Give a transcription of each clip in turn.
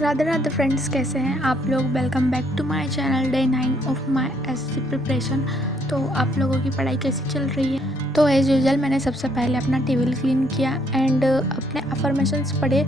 Radhe Radhe friends, कैसे हैं आप लोग। Welcome back to my channel day 9 of my SSC preparation. तो आप लोगों की पढ़ाई कैसी चल रही है। तो एज़ यूजुअल मैंने सबसे पहले अपना टेबल क्लीन किया एंड अपने अफर्मेशंस पढ़े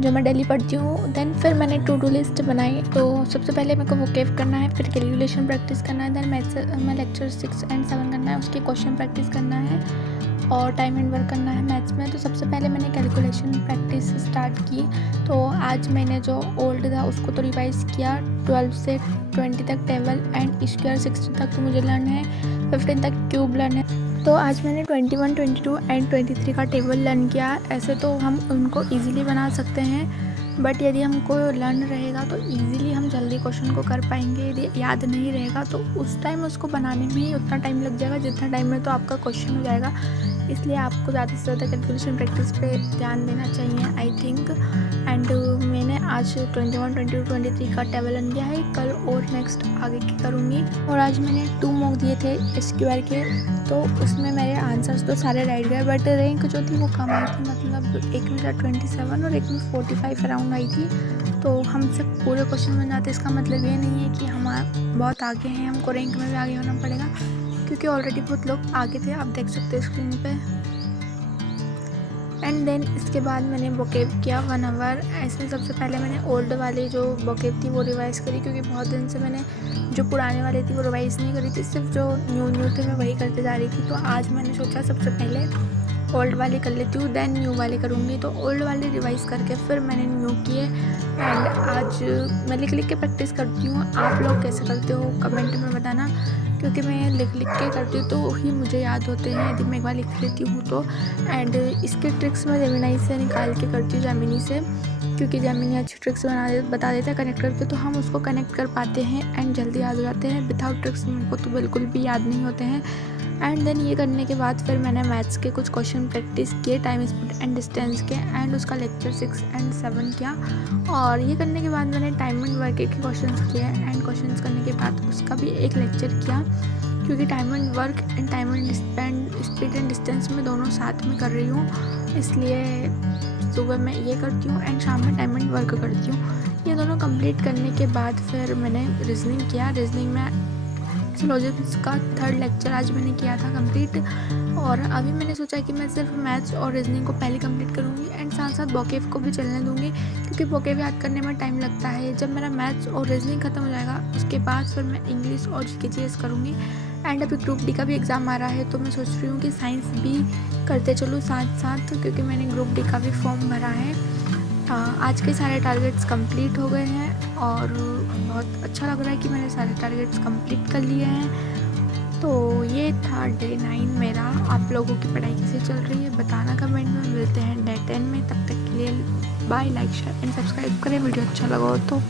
जो मैं डेली पढ़ती हूँ। देन फिर मैंने टू डू लिस्ट बनाई। तो सबसे पहले मेरे को वोकेब करना है, फिर कैलकुलेशन प्रैक्टिस करना है, देन मैथ्स में लेक्चर 6 एंड 7 करना है, उसके क्वेश्चन प्रैक्टिस करना है और टाइम एंड वर्क करना है मैथ्स में। तो सबसे पहले मैंने कैलकुलेशन प्रैक्टिस स्टार्ट की। तो आज मैंने जो ओल्ड था उसको तो रिवाइज़ किया। 12 से 20 तक टेबल एंड स्क्वायर, 16 तक तो मुझे लर्न है, 15 तक क्यूब लर्न है। तो आज मैंने 21, 22 एंड 23 का टेबल लर्न किया। ऐसे तो हम उनको ईजिली बना सकते हैं, बट यदि हमको लर्न रहेगा तो ईजिली हम जल्दी क्वेश्चन को कर पाएंगे। यदि याद नहीं रहेगा तो उस टाइम उसको बनाने में ही उतना टाइम लग जाएगा जितना टाइम में तो आपका क्वेश्चन हो जाएगा। इसलिए आपको ज़्यादा से ज़्यादा कैलकुलेशन प्रैक्टिस पे ध्यान देना चाहिए आई थिंक। एंड मैंने आज 21, 22, 23 का टेबल लर्न किया है। कल और नेक्स्ट आगे की करूँगी। और आज मैंने 2 मॉक दिए थे स्क्वायर के, तो उसमें मेरे आंसर्स तो सारे राइट गए, बट रैंक जो थी वो कम आई थी। मतलब एक में 27 और एक में 45 अराउंड आई थी। तो हमसे पूरे क्वेश्चन बन जाते, इसका मतलब ये नहीं है कि हम बहुत आगे हैं, हमको रैंक में भी आगे होना पड़ेगा, क्योंकि ऑलरेडी बहुत लोग आगे थे, आप देख सकते हैं स्क्रीन पे। एंड देन इसके बाद मैंने वोकेब किया 1 आवर। ऐसे सबसे पहले मैंने ओल्ड वाली जो वोकेब थी वो रिवाइज़ करी, क्योंकि बहुत दिन से मैंने जो पुराने वाली थी वो रिवाइज़ नहीं करी थी, सिर्फ जो न्यू थे मैं वही करते जा रही थी। तो आज मैंने सोचा सबसे पहले ओल्ड वाली कर लेती हूँ, देन न्यू वाली करूँगी। तो ओल्ड वाली रिवाइज़ करके फिर मैंने न्यू किए। एंड आज मैं लिख के प्रैक्टिस करती हूँ। आप लोग कैसे करते हो कमेंट में बताना, क्योंकि मैं लिख के करती हूँ तो ही मुझे याद होते हैं यदि मैं एक बार लिख लेती हूँ तो। एंड इसके ट्रिक्स मैं जेमिनी से निकाल के करती हूँ, जेमिनी से, क्योंकि जेमिनी अच्छी ट्रिक्स बता देता है कनेक्ट करके, तो हम उसको कनेक्ट कर पाते हैं एंड जल्दी याद हो जाते हैं। विदाउट ट्रिक्स मेरे को तो बिल्कुल भी याद नहीं होते हैं। एंड देन ये करने के बाद फिर मैंने मैथ्स के कुछ क्वेश्चन प्रैक्टिस किए, टाइम स्पीड एंड डिस्टेंस के, एंड उसका लेक्चर 6 एंड 7 किया। और ये करने के बाद मैंने टाइम एंड वर्क के क्वेश्चंस किए, एंड क्वेश्चंस करने के बाद उसका भी एक लेक्चर किया, क्योंकि time and work and time and speed and distance में दोनों साथ में कर रही हूँ, इसलिए सुबह मैं ये करती हूँ एंड शाम में टाइम एंड वर्क करती हूँ। ये दोनों कंप्लीट करने के बाद फिर मैंने रीजनिंग किया। रीजनिंग में सिलोजिज्म्स का 3rd लेक्चर आज मैंने किया था कंप्लीट। और अभी मैंने सोचा कि मैं सिर्फ मैथ्स और रीजनिंग को पहले कंप्लीट करूँगी एंड साथ साथ वोकेब को भी चलने दूँगी, क्योंकि वोकेब याद करने में टाइम लगता है। जब मेरा मैथ्स और रीजनिंग ख़त्म हो जाएगा उसके बाद फिर मैं इंग्लिश और जीके करूँगी। एंड अभी ग्रुप डी का भी एग्ज़ाम आ रहा है, तो मैं सोच रही हूँ कि साइंस भी करते चलूँ साथ साथ, क्योंकि मैंने ग्रुप डी का भी फॉर्म भरा है। आज के सारे टारगेट्स कंप्लीट हो गए हैं और बहुत अच्छा लग रहा है कि मैंने सारे टारगेट्स कंप्लीट कर लिए हैं। तो ये था डे 9 मेरा। आप लोगों की पढ़ाई कैसे चल रही है बताना कमेंट में। मिलते हैं डे 10 में, तब तक के लिए bye. Like share and subscribe करें वीडियो अच्छा लगा हो तो।